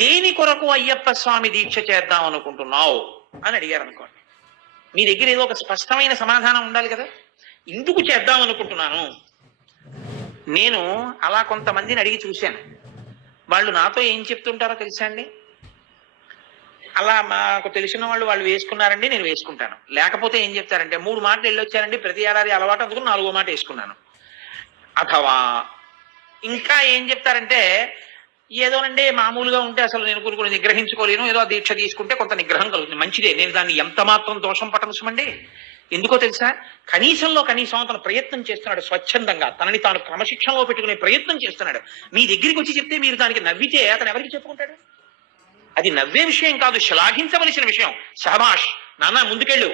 దేని కొరకు అయ్యప్ప స్వామి దీక్ష చేద్దాం అనుకుంటున్నావు అని అడిగారు అనుకోండి. మీ దగ్గర ఏదో ఒక స్పష్టమైన సమాధానం ఉండాలి కదా. ఎందుకు చేద్దాం అనుకుంటున్నాను, నేను అలా కొంతమందిని అడిగి చూశాను. వాళ్ళు నాతో ఏం చెప్తుంటారో తెలుసా అండి, అలా మాకు తెలిసిన వాళ్ళు వేసుకున్నారండి, నేను వేసుకుంటాను. లేకపోతే ఏం చెప్తారంటే 3 మాటలు వెళ్ళొచ్చారండి, ప్రతి ఏడాది అలవాటు, అందుకు 4వ మాట వేసుకున్నాను. అథవా ఇంకా ఏం చెప్తారంటే, ఏదోనండి మామూలుగా ఉంటే అసలు నేను కొన్ని నిగ్రహించుకోలేను, ఏదో దీక్ష తీసుకుంటే కొంత నిగ్రహం కలుగుతుంది, మంచిదే, నేను దాన్ని ఎంత మాత్రం దోషం పట్టనుసమండి. ఎందుకో తెలుసా, కనీసంలో కనీసం అతను ప్రయత్నం చేస్తున్నాడు, స్వచ్ఛందంగా తనని తాను క్రమశిక్షణలో పెట్టుకునే ప్రయత్నం చేస్తున్నాడు. మీ దగ్గరికి వచ్చి చెప్తే మీరు దానికి నవ్వితే అతను ఎవరికి చెప్పుకుంటాడు? అది నవ్వే విషయం కాదు, శ్లాఘించవలసిన విషయం. శహబాష్ నాన్న, ముందుకెళ్ళు,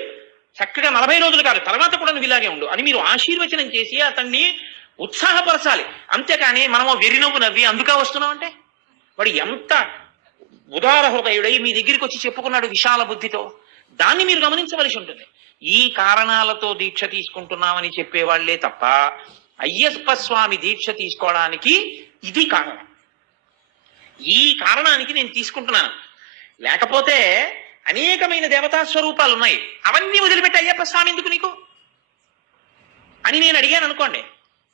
చక్కగా 40 రోజులు కాదు, తర్వాత కూడా నువ్వు ఇలాగే ఉండు అని మీరు ఆశీర్వచనం చేసి అతన్ని ఉత్సాహపరచాలి. అంతేకాని మనము వెరినవ్వు నవ్వి అందుకా వస్తున్నాం అంటే, వాడు ఎంత ఉదార హృదయుడై మీ దగ్గరికి వచ్చి చెప్పుకున్నాడు విశాల బుద్ధితో, దాన్ని మీరు గమనించవలసి ఉంటుంది. ఈ కారణాలతో దీక్ష తీసుకుంటున్నామని చెప్పేవాళ్లే తప్ప అయ్యప్ప స్వామి దీక్ష తీసుకోవడానికి ఇది కారణం, ఈ కారణానికి నేను తీసుకుంటున్నాను. లేకపోతే అనేకమైన దేవతా స్వరూపాలు ఉన్నాయి, అవన్నీ వదిలిపెట్టి అయ్యప్ప స్వామి ఎందుకు నీకు అని నేను అడిగాను అనుకోండి,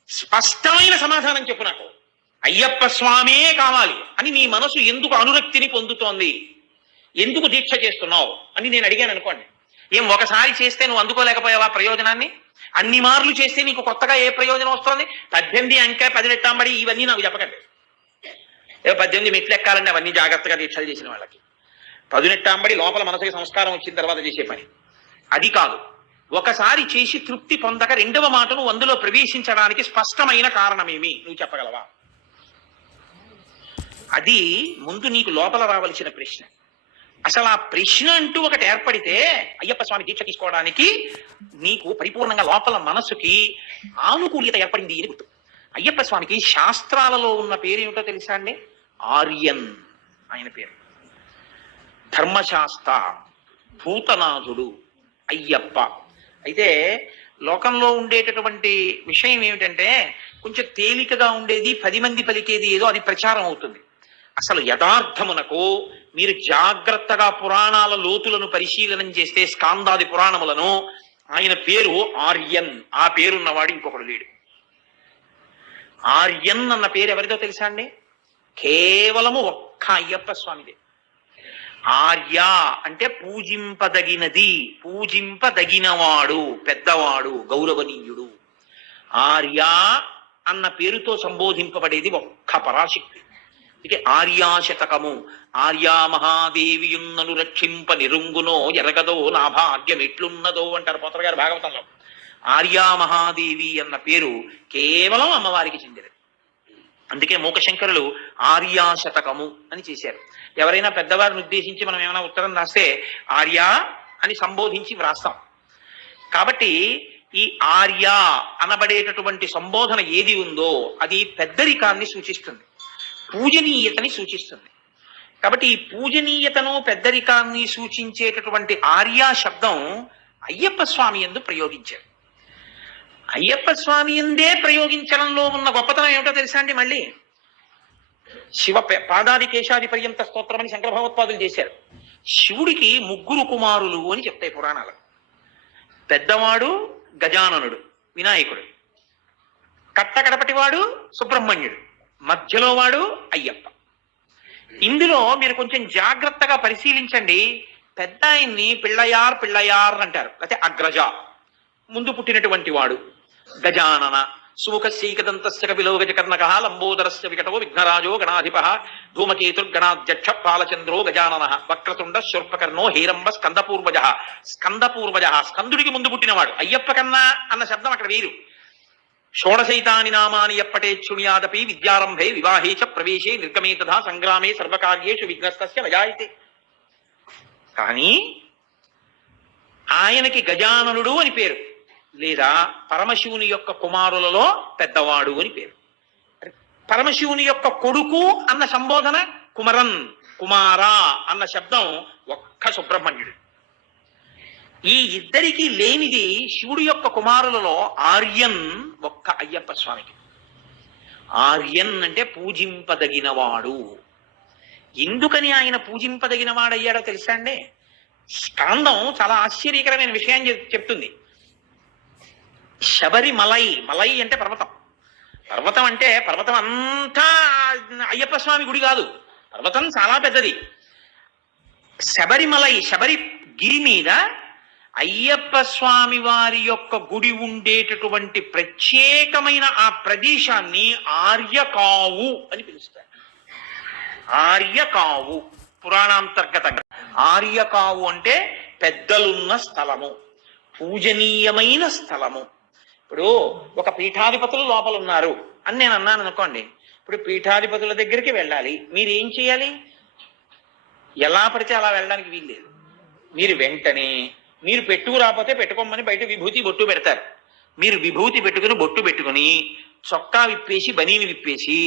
స్పష్టమైన సమాధానం చెప్పు నాకు. అయ్యప్ప స్వామే కావాలి అని నీ మనసు ఎందుకు అనురక్తిని పొందుతోంది, ఎందుకు దీక్ష చేస్తున్నావు అని నేను అడిగాను అనుకోండి. ఏం ఒకసారి చేస్తే నువ్వు అందుకోలేకపోయావా ప్రయోజనాన్ని? అన్ని మార్లు చేస్తే నీకు కొత్తగా ఏ ప్రయోజనం వస్తుంది? 18 అంకె 10 రెట్టాంబడి ఇవన్నీ నాకు చెప్పకండి. 18 మెట్లు ఎక్కాలంటే అవన్నీ జాగ్రత్తగా దీక్షలు చేసిన వాళ్ళకి. 10 నెట్టాంబడి లోపల మనసుకి సంస్కారం వచ్చిన తర్వాత చేసే పని అది కాదు. ఒకసారి చేసి తృప్తి పొందక 2వ మాట నువ్వు అందులో ప్రవేశించడానికి స్పష్టమైన కారణమేమి నువ్వు చెప్పగలవా? అది ముందు నీకు లోపల రావలసిన ప్రశ్న. అసలు ఆ ప్రశ్న అంటూ ఒకటి ఏర్పడితే అయ్యప్ప స్వామి దీక్ష తీసుకోవడానికి నీకు పరిపూర్ణంగా లోపల మనసుకి ఆనుకూల్యత ఏర్పడింది అని గుర్తు. అయ్యప్ప స్వామికి శాస్త్రాలలో ఉన్న పేరు ఏమిటో తెలుసా అండి? ఆర్యన్ ఆయన పేరు. ధర్మశాస్త్ర, భూతనాథుడు, అయ్యప్ప. అయితే లోకంలో ఉండేటటువంటి విషయం ఏమిటంటే, కొంచెం తేలికగా ఉండేది 10 మంది పలికేది ఏదో అది ప్రచారం అవుతుంది. అసలు యథార్థమునకు మీరు జాగ్రత్తగా పురాణాల లోతులను పరిశీలనం చేస్తే, స్కాందాది పురాణములను, ఆయన పేరు ఆర్యన్. ఆ పేరున్నవాడు ఇంకొకడు లేడు. ఆర్యన్ అన్న పేరు ఎవరిదో తెలుసా అండి? కేవలము ఒక్క అయ్యప్ప స్వామిదే. ఆర్య అంటే పూజింపదగినది, పూజింపదగినవాడు, పెద్దవాడు, గౌరవనీయుడు. ఆర్య అన్న పేరుతో సంబోధింపబడేది ఒక్క పరాశక్తి. ఇక ఆర్యాశతకము, ఆర్యా మహాదేవియున్నను రక్షింప నిరుంగునో ఎరగదో నా భాగ్యం ఎట్లున్నదో అంటారు పోతర గారు భాగవతంలో. ఆర్యా మహాదేవి అన్న పేరు కేవలం అమ్మవారికి చెందినది. అందుకే మూకశంకరులు ఆర్యాశతకము అని చేశారు. ఎవరైనా పెద్దవారిని ఉద్దేశించి మనం ఏమైనా ఉత్తరం రాస్తే ఆర్య అని సంబోధించి వ్రాస్తాం. కాబట్టి ఈ ఆర్య అనబడేటటువంటి సంబోధన ఏది ఉందో అది పెద్దరికాన్ని సూచిస్తుంది, పూజనీయతని సూచిస్తుంది. కాబట్టి ఈ పూజనీయతను పెద్దరికాన్ని సూచించేటటువంటి ఆర్య శబ్దం అయ్యప్ప స్వామి యందు ప్రయోగించారు. అయ్యప్ప స్వామి యందే ప్రయోగించడంలో ఉన్న గొప్పతనం ఏమిటో తెలుసా అండి? మళ్ళీ శివ పాదాది కేశాది పర్యంత స్తోత్రం అని శంకర భగవత్పాదులు చేశారు. శివుడికి 3 కుమారులు అని చెప్తాయి పురాణాలు. పెద్దవాడు గజాననుడు వినాయకుడు, కట్టకడపటివాడు సుబ్రహ్మణ్యుడు, మధ్యలో వాడు అయ్యప్ప. ఇందులో మీరు కొంచెం జాగ్రత్తగా పరిశీలించండి. పెద్ద ఆయన్ని పిళ్ళయార్ అంటారు, లేకపోతే అగ్రజ, ముందు పుట్టినటువంటి వాడు. గజానన సుముఖస్యైకదంతస్య కపిలో గజకర్ణకః లంబోదరస్య వికటో విఘ్నరాజో గణాధిప ధూమకేతుర్గణాధ్యక్ష బాలచంద్రో గజాననః వక్రతుండ శూర్పకర్ణో హేరంబ స్కందపూర్వజః. స్కందుడికి ముందు పుట్టినవాడు. అయ్యప్ప కన్నా అన్న శబ్దం అక్కడ వేరు. షోడశైతాని నామాని ఎప్పటేచ్చుణ్యాదపి విద్యారంభే వివాహే చ ప్రవేశే నిర్గమే తథా సంగ్రామే సర్వకార్యేషు విఘ్నస్తస్య నజాయతే. కానీ ఆయనకి గజాననుడు అని పేరు, లేదా పరమశివుని యొక్క కుమారులలో పెద్దవాడు అని పేరు. పరమశివుని యొక్క కొడుకు అన్న సంబోధన కుమరన్, కుమారా అన్న శబ్దం ఒక్క సుబ్రహ్మణ్యుడు. ఈ ఇద్దరికి లేనిది శివుడి యొక్క కుమారులలో ఆర్యన్ ఒక్క అయ్యప్ప స్వామికి. ఆర్యన్ అంటే పూజింపదగినవాడు. ఎందుకని ఆయన పూజింపదగిన వాడయ్యాడో తెలుసా అండి? స్కాందం చాలా ఆశ్చర్యకరమైన విషయాన్ని చెప్తుంది. శబరిమలై, మలై అంటే పర్వతం. పర్వతం అంటే పర్వతం అంతా అయ్యప్ప స్వామి గుడి కాదు, పర్వతం చాలా పెద్దది. శబరిమలై, శబరిగిరి మీద అయ్యప్ప స్వామి వారి యొక్క గుడి ఉండేటటువంటి ప్రత్యేకమైన ఆ ప్రదేశాన్ని ఆర్యకావు అని పిలుస్తారు. ఆర్యకావు పురాణాంతర్గతంగా. ఆర్యకావు అంటే పెద్దలున్న స్థలము, పూజనీయమైన స్థలము. ఇప్పుడు ఒక పీఠాధిపతులు లోపల ఉన్నారు అని నేను అన్నాను అనుకోండి. ఇప్పుడు పీఠాధిపతుల దగ్గరికి వెళ్ళాలి, మీరు ఏం చేయాలి? ఎలా పడితే అలా వెళ్ళడానికి వీల్లేదు. మీరు వెంటనే మీరు పెట్టుకు రాకపోతే పెట్టుకోమని బయట విభూతి బొట్టు పెడతారు. మీరు విభూతి పెట్టుకుని బొట్టు పెట్టుకుని చొక్కా విప్పేసి బనీని విప్పేసి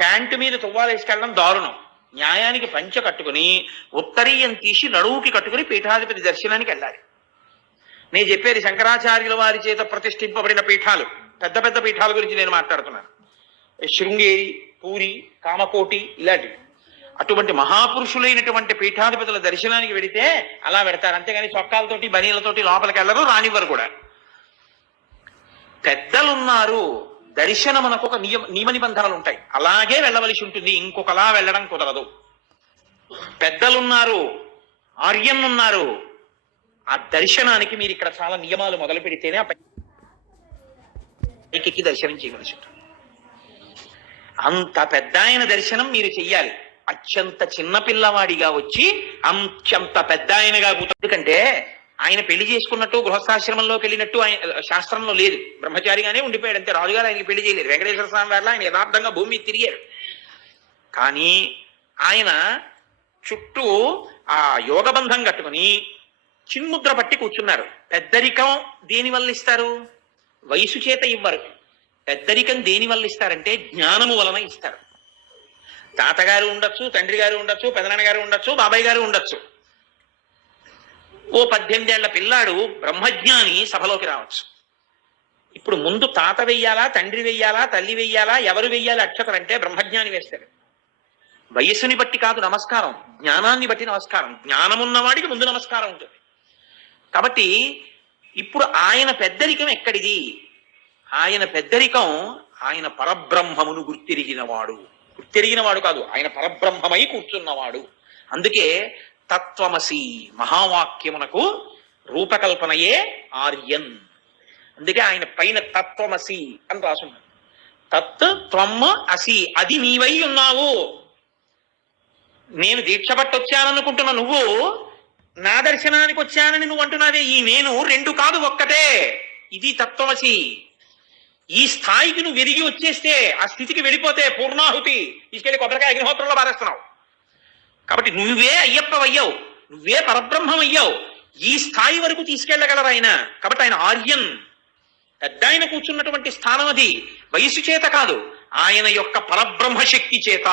ప్యాంటు మీద తువ్వాలు వేసుకెళ్ళడం దారుణం. న్యాయానికి పంచె కట్టుకుని ఉత్తరీయం తీసి నడువుకి కట్టుకుని పీఠాధిపతి దర్శనానికి వెళ్ళాలి. నేను చెప్పేది శంకరాచార్యుల వారి చేత ప్రతిష్ఠింపబడిన పీఠాలు, పెద్ద పెద్ద పీఠాల గురించి నేను మాట్లాడుతున్నాను. శృంగేరి, పూరి, కామకోటి ఇలాంటివి. అటువంటి మహాపురుషులైనటువంటి పీఠాధిపతుల దర్శనానికి వెడితే అలా పెడతారు, అంతేగాని చొక్కాలతోటి బనీలతోటి లోపలికి వెళ్ళరు, రానివ్వరు కూడా. పెద్దలున్నారు, దర్శనమునకు ఒక నియమ నిబంధనలు ఉంటాయి, అలాగే వెళ్ళవలసి ఉంటుంది, ఇంకొకలా వెళ్ళడం కుదరదు. పెద్దలున్నారు, ఆర్యన్నున్నారు, ఆ దర్శనానికి మీరు ఇక్కడ చాలా నియమాలు మొదలు పెడితేనే ఆ పైకి దర్శనం చేయవలసి ఉంటుంది. అంత పెద్ద ఆయన దర్శనం మీరు చెయ్యాలి. అత్యంత చిన్నపిల్లవాడిగా వచ్చి అంత పెద్ద ఆయనగా కూర్చో. ఎందుకంటే ఆయన పెళ్లి చేసుకున్నట్టు గృహస్థాశ్రమంలోకి వెళ్ళినట్టు ఆయన శాస్త్రంలో లేదు, బ్రహ్మచారిగానే ఉండిపోయాడు అంతే. రాజుగారు ఆయనకి పెళ్లి చేయలేరు. వెంకటేశ్వర స్వామి వారిలో ఆయన యథార్థంగా భూమి తిరిగారు. కానీ ఆయన చుట్టూ ఆ యోగబంధం కట్టుకుని చిన్ముద్ర పట్టి కూర్చున్నారు. పెద్దరికం దేని వల్ల ఇస్తారు? వయసు చేత ఇవ్వరు. పెద్దరికం దేని వల్ల ఇస్తారంటే జ్ఞానము వలన ఇస్తారు. తాతగారు ఉండొచ్చు, తండ్రి గారు ఉండొచ్చు, పెదనాన్నగారు ఉండొచ్చు, బాబాయ్ గారు ఉండొచ్చు. ఓ 18 ఏళ్ల పిల్లాడు బ్రహ్మజ్ఞాని సభలోకి రావచ్చు. ఇప్పుడు ముందు తాత వెయ్యాలా, తండ్రి వెయ్యాలా, తల్లి వెయ్యాలా, ఎవరు వెయ్యాలి అక్షతలంటే బ్రహ్మజ్ఞాని వేస్తాడు. వయస్సుని బట్టి కాదు నమస్కారం, జ్ఞానాన్ని బట్టి నమస్కారం. జ్ఞానమున్నవాడికి ముందు నమస్కారం ఉంటుంది. కాబట్టి ఇప్పుడు ఆయన పెద్దరికం ఎక్కడిది? ఆయన పెద్దరికం ఆయన పరబ్రహ్మమును గుర్తిరిగినవాడు. గుర్తిరిగినవాడు కాదు, ఆయన పరబ్రహ్మమై కూర్చున్నవాడు. అందుకే తత్వమసి మహావాక్యమునకు రూపకల్పనయే ఆర్యన్. అందుకే ఆయన పైన తత్వమసి అని రాసున్నాడు. తత్ త్వం అసి, అది నీవై ఉన్నావు. నేను దీక్ష పట్టి వచ్చాననుకుంటున్నా నువ్వు, నా దర్శనానికి వచ్చానని నువ్వు అంటున్నావే, ఈ నేను రెండు కాదు ఒక్కటే. ఇది తత్వమసి. ఈ స్థాయికి నువ్వు ఎదిగి వచ్చేస్తే, ఆ స్థితికి వెళ్ళిపోతే పూర్ణాహుతి తీసుకెళ్లి కొబ్బరికాయ అగ్నిహోత్రంలో పారేస్తున్నావు. కాబట్టి నువ్వే అయ్యప్పవయ్యావు, నువ్వే పరబ్రహ్మం అయ్యావు. ఈ స్థాయి వరకు తీసుకెళ్లగలరు ఆయన. కాబట్టి ఆయన ఆర్యన్, పెద్ద ఆయన కూర్చున్నటువంటి స్థానం అది. వయసు చేత కాదు, ఆయన యొక్క పరబ్రహ్మ శక్తి చేత.